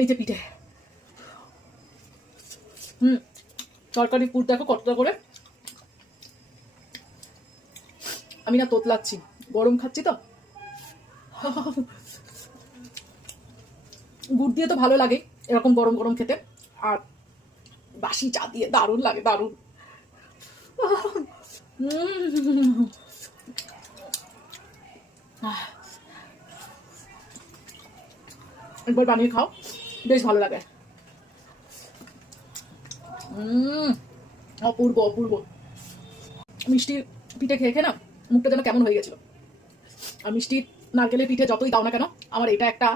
এই যে পিঠে, তরকারি পুর দেখো কতটা করে। আমি না তোতলাচ্ছি, গরম খাচ্ছি তো। গুড় দিয়ে তো ভালো লাগে এরকম গরম গরম খেতে, আর বাসি চা দিয়ে দারুণ লাগে, দারুণ। একবার বানিয়ে খাও, বেশ ভালো লাগে। অপূর্ব অপূর্ব। মিষ্টি পিঠে খেয়ে খেয়ে না মুখটা যেন কেমন হয়ে গেছিল। আর মিষ্টি নারকেলের পিঠে যতই দাও না কেন, আমার এটা একটা,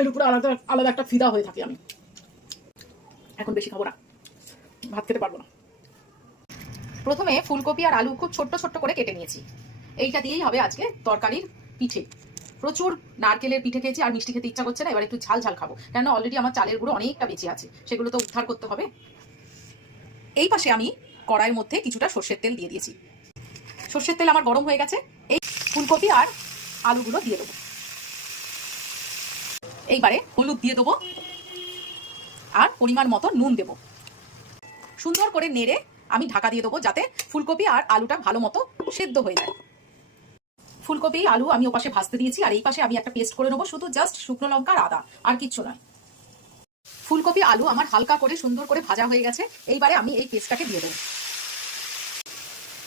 এর উপরে আলাদা আলাদা একটা ফিদা হয়ে থাকি আমি। এখন বেশি খাবো না, ভাত খেতে পারবো না। প্রথমে ফুলকপি আর আলু খুব ছোট্ট ছোট্ট করে কেটে নিয়েছি। এইটা দিয়েই হবে আজকে তরকারির পিঠে। প্রচুর নারকেলের পিঠে খেয়েছি, আর মিষ্টি খেতে ইচ্ছা করছে না, এবার একটু ঝাল ঝাল খাবো, কেন অলরেডি আমার চালের গুঁড়ো অনেকটা বেঁচে আছে, সেগুলো তো উদ্ধার করতে হবে। এই পাশে আমি কড়াইয়ের মধ্যে কিছুটা সর্ষের তেল দিয়ে দিয়েছি। সর্ষের তেল আমার গরম হয়ে গেছে। এই ফুলকপি আর আলুগুলো দিয়ে দেবো। এইবারে হলুদ দিয়ে দেবো আর পরিমাণ মতো নুন দেবো। সুন্দর করে নেড়ে আমি ঢাকা দিয়ে দেবো, যাতে ফুলকপি আর আলুটা ভালো মতো সেদ্ধ হয়ে যায়। ফুলকপি আলু আমি ওপাশে ভাজতে দিয়েছি, আর এই পাশে আমি একটা পেস্ট করে নেবো, শুধু জাস্ট শুকনো লঙ্কা আর আদা, আর কিচ্ছু নয়। ফুলকপি আলু আমার হালকা করে সুন্দর করে ভাজা হয়ে গেছে। এইবারে আমি এই পেস্টটাকে দিয়ে দেবো,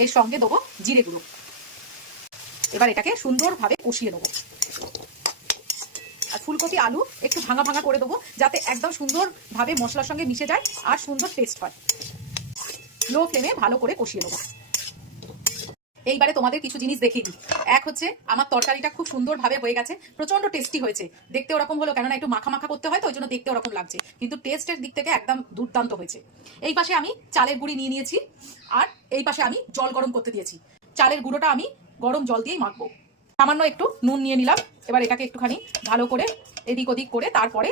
এর সঙ্গে দেবো জিরে গুঁড়ো। এবার এটাকে সুন্দরভাবে কষিয়ে নেবো। আর ফুলকপি আলু একটু ভাঙা ভাঙা করে দেবো, যাতে একদম সুন্দরভাবে মশলার সঙ্গে মিশে যায় আর সুন্দর টেস্ট হয়। লো ফ্লেমে ভালো করে কষিয়ে নেবো। এইবারে তোমাদের কিছু জিনিস দেখিয়ে দিই। এক হচ্ছে, আমার তরকারিটা খুব সুন্দরভাবে হয়ে গেছে, প্রচন্ড টেস্টি হয়েছে। দেখতে ওরকম হলো, কেননা একটু মাখা মাখা করতে হয় তো, ওই জন্য দেখতে ওরকম লাগছে, কিন্তু টেস্টের দিক থেকে একদম দুর্দান্ত হয়েছে। এই পাশে আমি চালের গুঁড়ি নিয়ে নিয়েছি, আর এই পাশে আমি জল গরম করতে দিয়েছি। চালের গুঁড়োটা আমি গরম জল দিয়েই মাখবো। সামান্য একটু নুন নিয়ে নিলাম। এবার এটাকে একটুখানি ভালো করে এদিক ওদিক করে তারপরে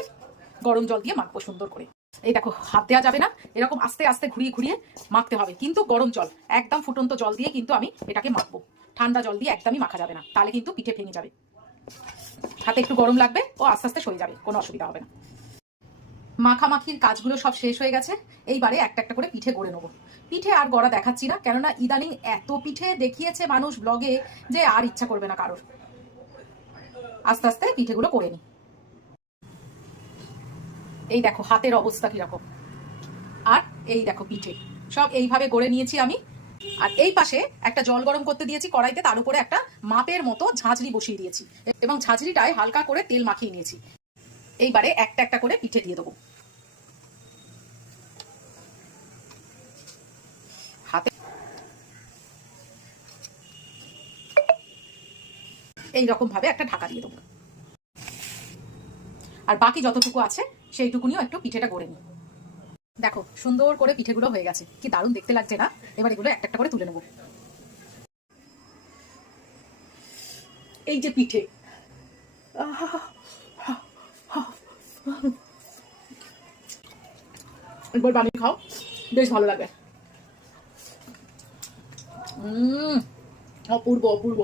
গরম জল দিয়ে মাখবো সুন্দর করে। এই দেখো, হাত দেওয়া যাবে না, এরকম আস্তে আস্তে ঘুরিয়ে ঘুরিয়ে মাখতে হবে, কিন্তু গরম জল, একদম ফুটন্ত জল দিয়ে কিন্তু আমি এটাকে মাখবো। ঠান্ডা জল দিয়ে একদমই মাখা যাবে না, তাহলে কিন্তু পিঠে ভেঙে যাবে। হাতে একটু গরম লাগবে, ও আস্তে আস্তে সরে যাবে, কোনো অসুবিধা হবে না। মাখামাখির কাজগুলো সব শেষ হয়ে গেছে। এইবারে একটা একটা করে পিঠে গড়ে নেবো। পিঠে আর গড়া দেখাচ্ছি না, কেননা ইদানিং এত পিঠে দেখিয়েছে মানুষ ব্লগে, যে আর ইচ্ছা করবে না কারোর। আস্তে আস্তে পিঠেগুলো করে নি। এই দেখো হাতের অবস্থা কিরকম, আর এই দেখো পিঠে সব এইভাবে গড়ে নিয়েছি আমি। আর এই পাশে একটা জল গরম করতে দিয়েছি কড়াইতে, তার উপরে একটা মাপের মতো ঝাঁঝরি বসিয়ে দিয়েছি, এবং ঝাঁঝরিটায় হালকা করে তেল মাখিয়ে নিয়েছি। এইবারে একটা একটা করে পিঠে দিয়ে দেবো হাতে। এইরকম ভাবে একটা ঢাকা দিয়ে দেবো, আর বাকি যতটুকু আছে সেইটুকুনিও একটু পিঠেটা গড়ে নিই। দেখো সুন্দর করে পিঠেগুলো হয়ে গেছে, কি দারুণ দেখতে লাগছে না। এবার এগুলো একটা একটা করে তুলে নেবো। এই যে পিঠে, একবার বানিয়ে খাও, বেশ ভালো লাগে। অপূর্ব অপূর্ব।